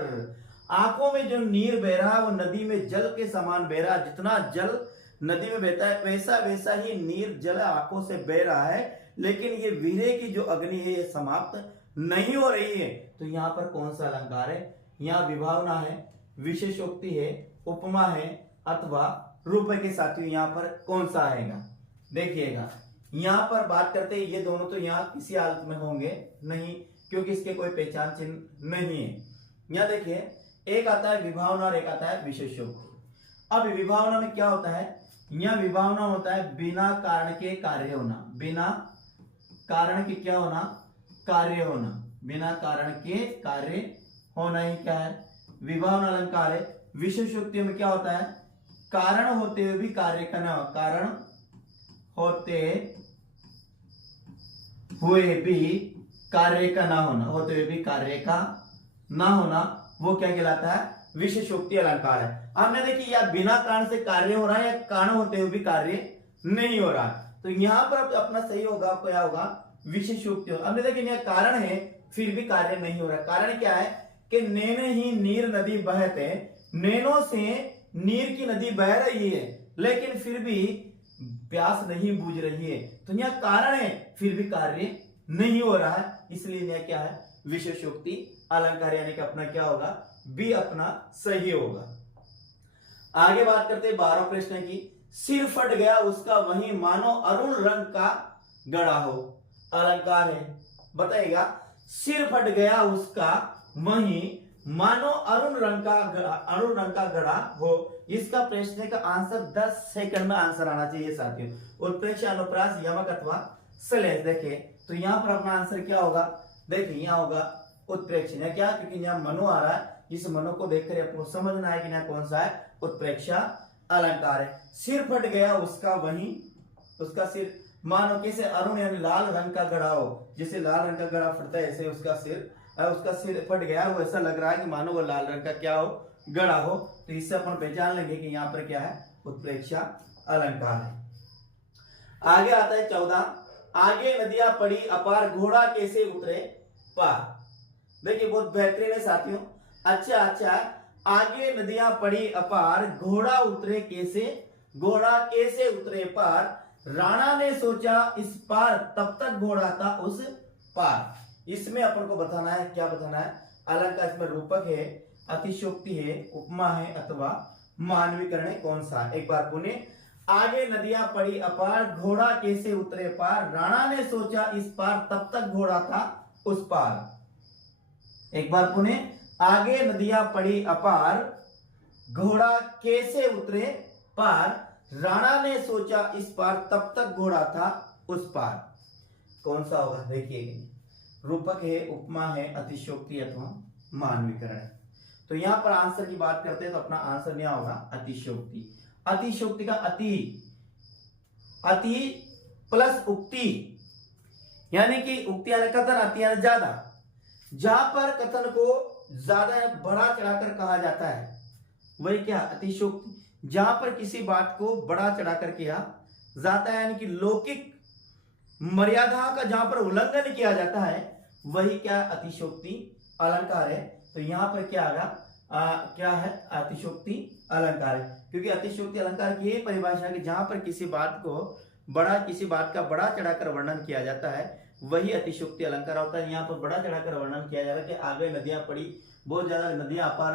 आंखों में जो नीर बह रहा है वो नदी में जल के समान बह रहा है। जितना जल नदी में बहता है वैसा ही नीर जल आंखों से बह रहा है, लेकिन ये विरह की जो अग्नि है ये समाप्त नहीं हो रही है। तो यहाँ पर कौन सा अलंकार है, यहाँ विभावना है, विशेषोक्ति है, उपमा है, अथवा रूप के साथियों यहाँ पर कौन सा आएगा। देखिएगा यहाँ पर बात करते हैं, ये दोनों तो यहाँ किसी हालत में होंगे नहीं, क्योंकि इसके कोई पहचान चिन्ह नहीं है। यहाँ देखिए, एक आता है विभावना और एक आता है विशेषोक्ति। अब विभावना में क्या होता है, यहाँ विभावना होता है बिना कारण के कार्य होना, बिना कारण के क्या होना, कार्य होना, बिना कारण के कार्य होना ही क्या है, विभावना अलंकार है। विशेषोक्ति में क्या होता है, कारण होते हुए भी कार्य का ना, कारण होते हुए भी कार्य का ना होना, होते हुए भी कार्य का ना होना, वो क्या कहलाता है, विशेषोक्ति अलंकार है। हमने देखिए या बिना कारण से कार्य हो रहा है या कारण होते हुए भी कार्य नहीं हो रहा है, तो यहां पर अपना सही होगा, क्या होगा, विशेषोक्ति। हमने देखिए यहाँ कारण है फिर भी कार्य नहीं हो रहा। कारण क्या है कि नैने ही नीर नदी बहते, नैनों से नीर की नदी बह रही है लेकिन फिर भी प्यास नहीं बुझ रही है। तो यहाँ कारण है फिर भी कार्य नहीं हो रहा है, इसलिए यह क्या है, विशेषोक्ति अलंकार, यानी कि अपना क्या होगा, बी अपना सही होगा। आगे बात करते हैं 12 प्रश्न की। सिर फट गया उसका वही मानो अरुण रंग का गड़ा हो, अलंकार है, बताइएगा। सिर फट गया उसका वही मानो अरुण रंग का गड़ा हो, इसका प्रश्न का आंसर 10 सेकंड में आंसर आना चाहिए साथियों। उत्प्रेक्ष, अनुप्रास, यमक अथवा सलेश। देखिए तो यहाँ पर अपना आंसर क्या होगा, देखिए यहाँ होगा उत्प्रेक्ष, क्या, क्योंकि यहाँ मनो आ रहा है, इस मनो को देखकर आपको समझना है कि यहाँ कौन सा है, उत्प्रेक्षा अलंकार है। सिर फट गया उसका वही, उसका सिर मानो कैसे, अरुण यानी लाल रंग का गड़ा हो, जैसे लाल रंग का गड़ा फटता है ऐसे उसका सिर फट गया वो, ऐसा लग रहा है कि मानो वो लाल रंग का क्या हो, गड़ा हो। तो इससे अपन पहचान लेंगे कि यहाँ पर क्या है, उत्प्रेक्षा अलंकार है। आगे आता है 14। आगे नदियां पड़ी अपार घोड़ा कैसे उतरे पार। देखिए बहुत बेहतरीन है साथियों। अच्छा, आगे नदियां पड़ी अपार घोड़ा उतरे कैसे, घोड़ा कैसे उतरे पार। राणा ने सोचा इस पार तब तक घोड़ा था उस पार। इसमें अपन को बताना है, क्या बताना है, अलंकार इसमें रूपक है, अतिशयोक्ति है, उपमा है अथवा मानवीकरण है, कौन सा। एक बार पुनः, आगे नदियां पड़ी अपार, घोड़ा कैसे उतरे पार, राणा ने सोचा इस पार, तब तक घोड़ा था उस पार। एक बार पुनः, आगे नदियां पड़ी अपार, घोड़ा कैसे उतरे पार, राणा ने सोचा इस पार, तब तक घोड़ा था उस पार। कौन सा होगा देखिए, रूपक है, उपमा है, अतिशयोक्ति अथवा मानवीकरण है। तो यहां पर आंसर की बात करते हैं तो अपना आंसर क्या होगा, अतिशयोक्ति। अतिशयोक्ति का अति प्लस उक्ति, यानी कि उक्ति यानी कथन, अति यानी ज्यादा। जहां पर कथन को ज्यादा बढ़ा चढ़ाकर कहा जाता है वही क्या, अतिशयोक्ति। जहां पर किसी बात को बढ़ा चढ़ाकर किया जाता है, यानी कि लौकिक मर्यादा का जहां पर उल्लंघन किया जाता है वही क्या, अतिशयोक्ति अलंकार है। तो यहां पर क्या आएगा, क्या है, अतिशयोक्ति अलंकार है। क्योंकि अतिशयोक्ति अलंकार की यही परिभाषा है कि जहां पर किसी बात का बड़ा चढ़ाकर वर्णन किया जाता है वही अतिशयोक्ति अलंकार होता है। यहाँ पर बड़ा चढ़ाकर वर्णन किया जा रहा है कि आगे नदियां पड़ी, बहुत ज्यादा नदियां अपार,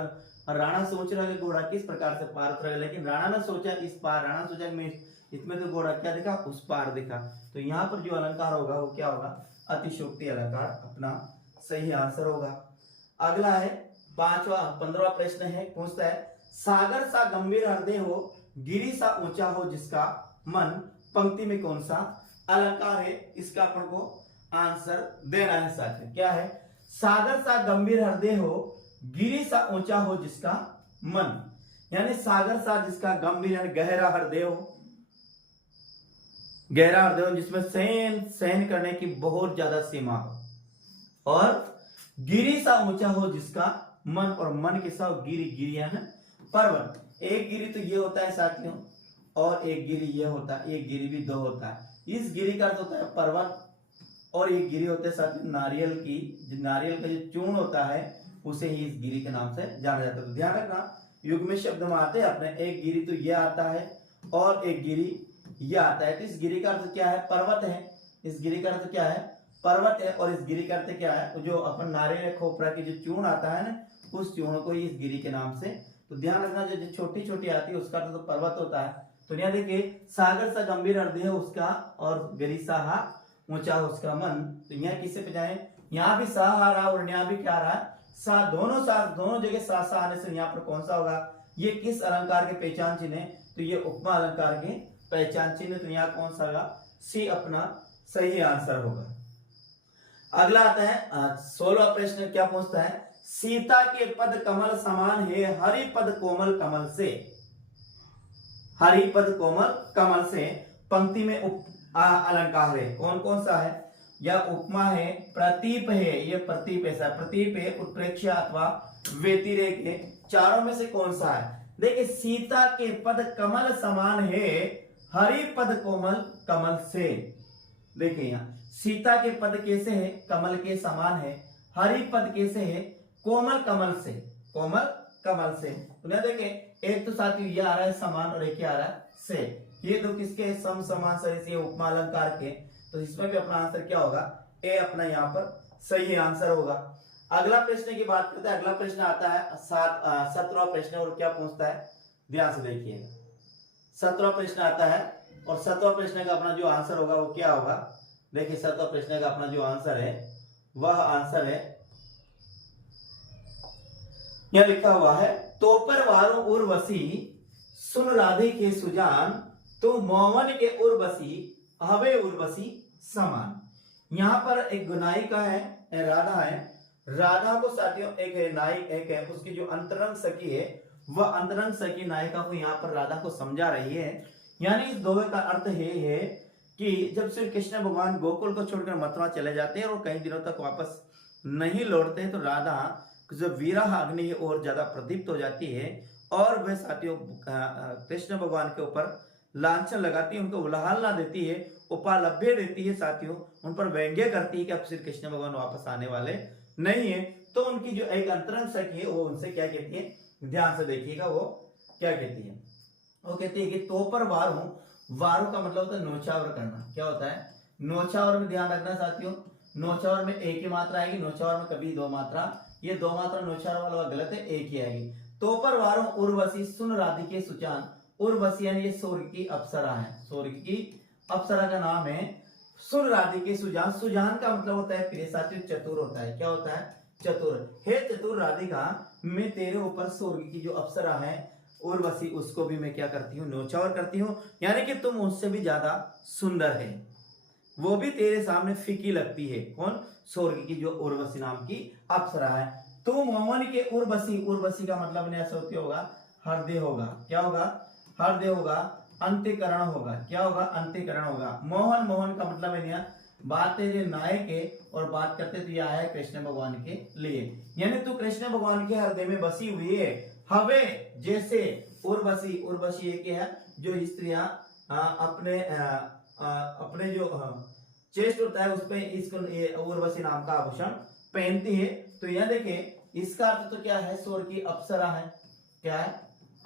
राणा सोच रहा है घोड़ा किस प्रकार से पार उतरेगा, लेकिन राणा ने सोचा इस पार, राणा सोचा मैं इसमें तो घोड़ा क्या दिखा, उस पार दिखा। तो यहाँ पर जो अलंकार होगा वो क्या होगा, अतिशयोक्ति अलंकार अपना सही आंसर होगा। अगला है 15वां प्रश्न है, पूछता है, सागर सा गंभीर हृदय हो, गिरी सा ऊंचा हो जिसका मन, पंक्ति में कौन सा अलंकार है, इसका अपन को आंसर देना है साथियों। क्या है, सागर सा गंभीर हृदय हो, गिरी सा ऊंचा हो जिसका मन, यानी सागर सा जिसका गंभीर यानी गहरा हृदय हो, जिसमें सहन करने की बहुत ज्यादा सीमा हो, और गिरी सा ऊंचा हो जिसका मन, और मन के साथ गिरी है ना पर्वत। एक गिरी तो ये होता है साथियों, और एक गिरी ये होता है, एक गिरी भी दो होता है। इस गिरी का अर्थ होता है पर्वत, और एक गिरी होता है साथियों नारियल का जो चूर्ण होता है उसे ही इस गिरी के नाम से जाना जाता है। तो ध्यान रखना, युग में शब्द में आते हैं अपने, एक गिरी तो ये आता है और एक गिरी ये आता है। तो इस गिरी का अर्थ क्या है, पर्वत है। इस गिरी का अर्थ क्या है, पर्वत है। और इस गिरी का अर्थ क्या है, जो अपन नारियल खोपरा की जो चूर्ण आता है ना, उस चूर्ण को इस गिरी के नाम से। तो ध्यान रखना, जो छोटी छोटी आती है उसका तो पर्वत होता है। तो यहाँ देखिए, सागर सा गंभीर हृदय है उसका, और गिरी सा ऊंचा उसका मन। तो यहाँ किससे पे जाए, यहाँ भी सा आ रहा और यहाँ भी क्या आ रहा है, सा। दोनों जगह सा आने से यहाँ पर कौन सा होगा, ये किस अलंकार के पहचान चिन्ह है, तो ये उपमा अलंकार के पहचान चिन्ह। तो यहाँ कौन सा होगा, सी अपना सही आंसर होगा। अगला आता है 16वां प्रश्न, क्या पूछता है, सीता के पद कमल समान है, हरि पद कोमल कमल से। हरि पद कोमल कमल से पंक्ति में अलंकार है, कौन कौन सा है, या उपमा है, प्रतीप है, ये प्रतीप ऐसा, प्रतीप है, उत्प्रेक्षा अथवा व्यतिरेक है, चारों में से कौन सा है। देखिए, सीता के पद कमल समान है, हरि पद कोमल कमल से। देखिए यहाँ सीता के पद कैसे है, कमल के समान है, हरि पद कैसे है, कोमल कमल से, कोमल कमल से। तो देखिए, एक तो साथियों ये आ रहा है समान और एक आ रहा है से, ये दो किसके, सम समान से उपमा अलंकार के। तो इसमें भी अपना आंसर क्या होगा, ए अपना यहाँ पर सही आंसर होगा। अगला प्रश्न की बात करते हैं। अगला प्रश्न आता है 17वां प्रश्न, और क्या पूछता है, ध्यान से देखिए। 17वां प्रश्न आता है, और 17वां प्रश्न का अपना जो आंसर होगा वो क्या होगा, देखिए 17वां प्रश्न का अपना जो आंसर है वह आंसर है, यह लिखा हुआ है, तो पर वारो उर्वशी सुन राधे के सुजान, तो मौवन के उर्वशी हवे उर्वशी समान। यहां पर एक गुनायिका है, राधा है। राधा को साथियों एक है नायक, एक है उसकी जो अंतरंग सखी है, वह अंतरंग सखी नायिका को यहाँ पर राधा को समझा रही है। यानी इस दोहे का अर्थ है कि जब श्री कृष्ण भगवान गोकुल को छोड़कर मथुरा चले जाते हैं और कई दिनों तक वापस नहीं लौटते, तो राधा जो वीरह अग्नि और ज्यादा प्रदीप्त हो जाती है, और वह साथियों कृष्ण भगवान के ऊपर लांछन लगाती है, उनको उलाहलना देती है, उपालभ्य देती है साथियों, उन पर व्यंग्य करती है कि अब श्री कृष्ण भगवान वापस आने वाले नहीं है। तो उनकी जो एक अंतरंग सखी है वो उनसे क्या कहती है, ध्यान से देखिएगा वो क्या कहती है। वो कहती है कि तो पर वारू, वारू का मतलब होता है नौछावर करना। क्या होता है, नौछावर में ध्यान रखना साथियों, नौचार में एक ही मात्रा आएगी, नौचार में कभी दो मात्रा, ये दो मात्रा नौचार वाला गलत है, एक ही आएगी। तो पर वारों उर्वशी सुन राधिके सुचान, उर्वशी यानी ये स्वर्ग की अप्सरा है, स्वर्ग की अप्सरा का नाम है। सुन राधिके सुजान, सुजान का मतलब होता है प्रिय साथियों चतुर होता है, क्या होता है? चतुर। हे चतुर राधिका, मैं तेरे ऊपर स्वर्ग की जो अप्सरा है उर्वशी, उसको भी मैं क्या करती हूँ? न्योछावर करती हूँ, यानी कि तुम उससे भी ज्यादा सुंदर है, वो भी तेरे सामने फीकी लगती है। कौन? स्वर्ग की जो उर्वशी नाम की अप्सरा है। तू मोहन के उर्वशी, उर्वशी का मतलब ऐसा होगा हृदय होगा, क्या होगा? हृदय होगा, अंत्यकरण होगा, क्या होगा? अंत्यकरण होगा। मोहन, मोहन का मतलब है बात तेरे नायक के, और बात करते तो यह है कृष्ण भगवान के लिए, यानी तू कृष्ण भगवान के हृदय में बसी हुई है। हवे जैसे उर्वशी, उर्वशी एक है जो स्त्रियां अपने अपने जो चेस्ट होता है उस पे इसको उर्वशी नाम का आभूषण पहनती है। तो यह देखिए, इसका अर्थ तो क्या है? स्वर्ग की अप्सरा है, क्या है?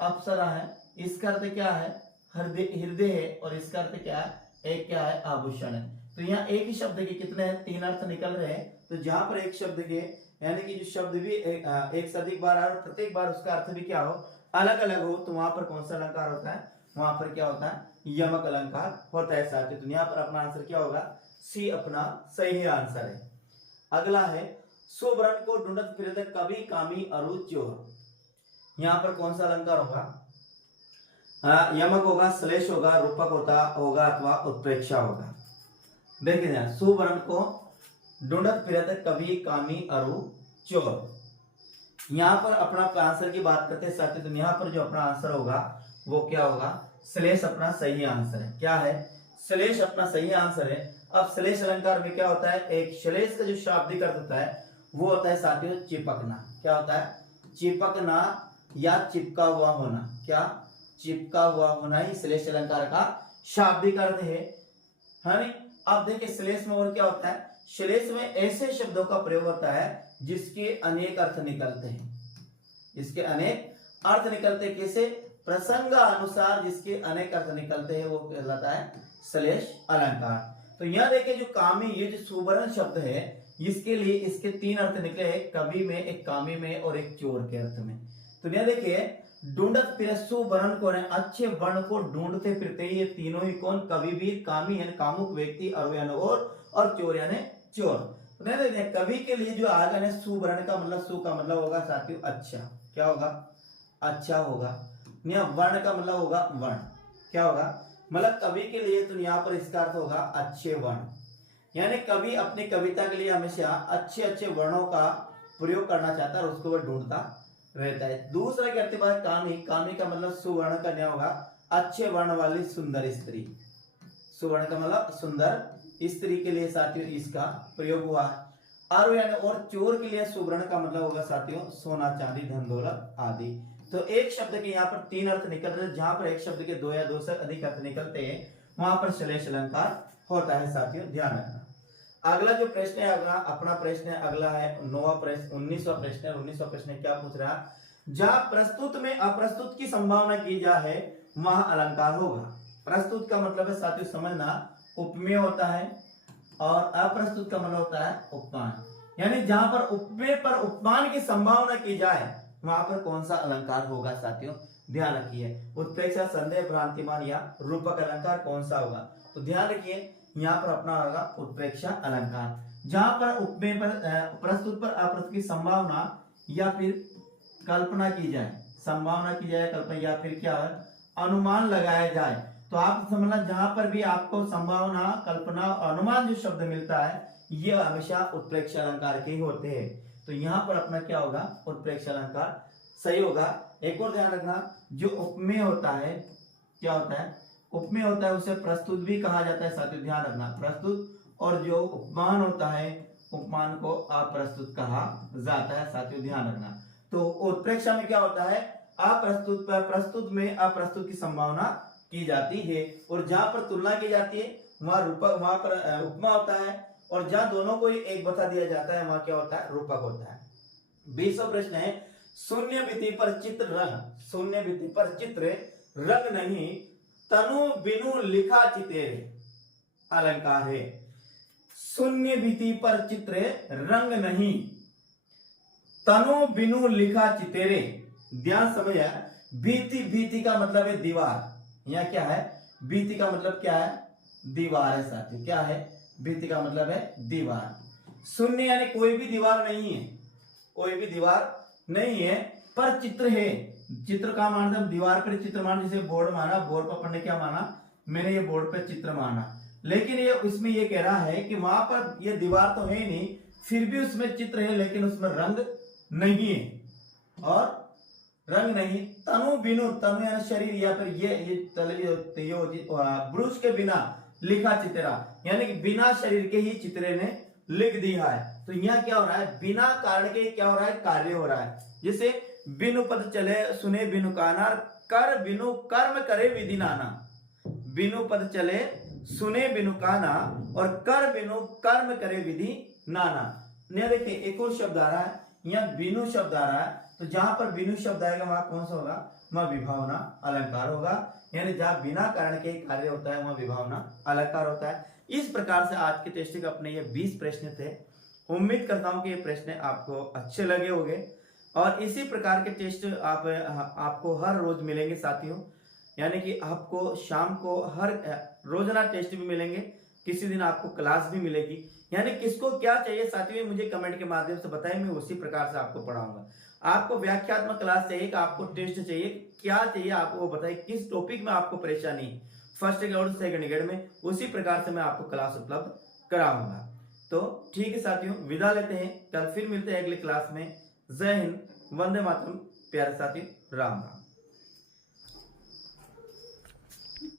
अप्सरा है। इसका अर्थ क्या है? हृदय, हृदय है। और इसका अर्थ क्या है? एक क्या है? आभूषण है। तो यहाँ एक ही शब्द के कितने हैं? तीन अर्थ निकल रहे हैं। तो जहां पर एक शब्द के यानी कि जो शब्द भी एक से अधिक बार और प्रत्येक बार उसका अर्थ भी क्या हो? अलग अलग हो, तो वहां पर कौन सा अलंकार होता है? वहां पर क्या होता है? यमक अलंकार होता है साथियों। तो यहाँ पर अपना आंसर क्या होगा? सी अपना सही आंसर है। अगला है सुवर्ण को ढूंढत फिरत कवि कामी अरु चोर, यहाँ पर कौन सा अलंकार होगा? यमक होगा, श्लेष होगा, रूपक होगा अथवा उत्प्रेक्षा होगा। देखिए ना, सुवर्ण को ढूंढत फिरत कवि कामी अरु चोर, यहाँ पर अपना आंसर की बात करते हैं साथियों। तो यहाँ पर जो अपना आंसर होगा वो क्या होगा? श्लेष अपना सही आंसर है। क्या है? श्लेष अपना सही आंसर है। अब श्लेष अलंकार में क्या होता है? एक श्लेष का जो शाब्दिक अर्थ होता है वो होता है साथियों चिपकना। क्या होता है? चिपकना या चिपका हुआ होना। क्या? चिपका हुआ होना ही श्लेष अलंकार का शाब्दिक अर्थ है नहीं? अब देखिए श्लेष में और क्या होता है? श्लेष में ऐसे शब्दों का प्रयोग होता है जिसके अनेक अर्थ निकलते हैं, इसके अनेक अर्थ निकलते कैसे? प्रसंग अनुसार जिसके अनेक अर्थ निकलते हैं वो कहलाता है श्लेष अलंकार। तो यह देखिए जो कामी, ये जो सुवर्ण शब्द है इसके लिए इसके तीन अर्थ निकले हैं, कवि में, एक कामी में और एक चोर के अर्थ में। तो यह देखिए ढूंढत फिरत सुवर्ण कौन है? अच्छे वर्ण को ढूंढते फिरते, ये तीनों ही कौन? कवि भी, कामी यानी कामुक व्यक्ति, और चोर यानी चोर। तो देखिए कवि के लिए जो आगे है सुवर्ण का मतलब, सु का मतलब होगा साथियों अच्छा, क्या होगा? अच्छा होगा। वर्ण का मतलब होगा वर्ण, क्या होगा? मतलब कवि के लिए तो यहाँ पर इसका अर्थ होगा अच्छे वर्ण, यानी कवि अपनी कविता के लिए हमेशा अच्छे अच्छे वर्णों का प्रयोग करना चाहता है और उसको वह ढूंढता रहता है। दूसरा क्या अर्थ है? कामी, कामी का मतलब सुवर्ण का क्या होगा? अच्छे वर्ण वाली सुंदर स्त्री। सुवर्ण का मतलब सुंदर स्त्री के लिए साथियों इसका प्रयोग हुआ है। और चोर के लिए सुवर्ण का मतलब होगा साथियों सोना, चांदी, धन दौलत आदि। तो एक शब्द के यहाँ पर तीन अर्थ निकल रहे हैं, जहां पर एक शब्द के दो या दो से अधिक अर्थ निकलते हैं वहां पर श्लेष अलंकार होता है साथियों, ध्यान रखना। अगला जो प्रश्न है, अगला अपना प्रश्न है, अगला है 9वां प्रश्न, 19वां प्रश्न है। 19वां प्रश्न क्या पूछ रहा है? जहां प्रस्तुत में अप्रस्तुत की संभावना की जाए वहां अलंकार होगा। प्रस्तुत का मतलब है साथियों समझना, उपमेय होता है, और अप्रस्तुत का मतलब होता है उपमान, यानी जहां पर उपमेय पर उपमान की संभावना की जाए वहां पर कौन सा अलंकार होगा साथियों? ध्यान रखिए। उत्प्रेक्षा, संदेह, भ्रांतिमान या रूपक अलंकार कौन सा होगा? तो ध्यान रखिए यहाँ पर अपना होगा उत्प्रेक्षा अलंकार, जहां पर उपमेय पर, प्रस्तुत पर अप्रस्तुत की संभावना या फिर कल्पना की जाए, संभावना की जाए, कल्पना, या फिर क्या है? अनुमान लगाया जाए। तो आप समझना जहां पर भी आपको संभावना, कल्पना, अनुमान जो शब्द मिलता है ये हमेशा उत्प्रेक्षा अलंकार के ही होते हैं। तो यहाँ पर अपना क्या होगा? उत्प्रेक्षा अलंकार सही होगा। एक और ध्यान रखना, जो उपमेय होता है क्या होता है? उपमेय होता है उसे प्रस्तुत भी कहा जाता है साथियों, ध्यान रखना प्रस्तुत। और जो उपमान होता है उपमान को अप्रस्तुत कहा जाता है साथियों, ध्यान रखना। तो उत्प्रेक्षा में क्या होता है? अप्रस्तुत पर प्रस्तुत में अप्रस्तुत की संभावना की जाती है, और जहां पर तुलना की जाती है वहां रूपक, वहां पर उपमा होता है, और जहां दोनों को एक बता दिया जाता है वहां क्या होता है? रूपक होता है। 20वां प्रश्न है शून्य भित्ति पर चित्र रंग, शून्य भित्ति पर चित्र रंग नहीं तनु बिनु लिखा चितेरे अलंकार है। शून्य भीति पर चित्रे रंग नहीं, तनु बिनु लिखा चितेरे। ध्यान समझिए, भीति, भीति का मतलब है दीवार। यहाँ क्या है, भीति का मतलब क्या है, दीवार है साथियों। क्या है, भीति का मतलब है दीवार। शून्य यानी कोई भी दीवार नहीं है, कोई भी दीवार नहीं है, पर चित्र है। चित्र का मतलब दीवार पर चित्र माना, जैसे बोर्ड माना, बोर्ड पर पढ़ने क्या माना, मैंने ये बोर्ड पर चित्र माना। लेकिन ये इसमें ये कह रहा है कि वहां पर ये दीवार तो है नहीं, फिर भी उसमें चित्र है, लेकिन उसमें रंग नहीं है। और रंग नहीं, तनु बिनु, तनु यानी शरीर, या फिर ये ब्रुश के बिना लिखा चित्रा, यानी कि बिना शरीर के ही चित्रे ने लिख दिया है। तो यहाँ क्या हो रहा है, बिना कारण के क्या हो रहा है, कार्य हो रहा है। जैसे बिनु पद चले सुने बिनु काना, कर बिनु कर्म करे विधि नाना। बिनु पद चले सुने बिनु काना और कर बिनु कर्म करे विधि नाना। यहाँ देखिए एक और शब्द आ रहा है, यहाँ बिनु शब्द आ रहा है, तो जहां पर बिनु शब्द आएगा वहां कौन सा होगा, वहां विभावना अलंकार होगा। यानी जहां बिना कारण के कार्य होता है वहां विभावना अलंकार होता है। इस प्रकार से आज के टेस्ट के अपने ये 20 प्रश्न थे। उम्मीद करता हूं कि ये प्रश्न आपको अच्छे लगे होंगे और इसी प्रकार के टेस्ट आपको हर रोज मिलेंगे साथियों। यानी कि आपको शाम को हर रोजाना टेस्ट भी मिलेंगे, किसी दिन आपको क्लास भी मिलेगी। यानी किसको क्या चाहिए साथियों, मुझे कमेंट के माध्यम से बताएं, मैं उसी प्रकार से आपको पढ़ाऊंगा। आपको व्याख्यात्मक क्लास चाहिए कि आपको टेस्ट चाहिए, क्या चाहिए आपको वो बताइए, किस टॉपिक में आपको परेशानी, फर्स्ट ग्रेड और सेकंड ग्रेड में, उसी प्रकार से मैं आपको क्लास उपलब्ध कराऊंगा। तो ठीक है साथियों, विदा लेते हैं, कल फिर मिलते हैं अगली क्लास में। जय हिंद, वंदे मातरम, प्यारे साथी, राम राम।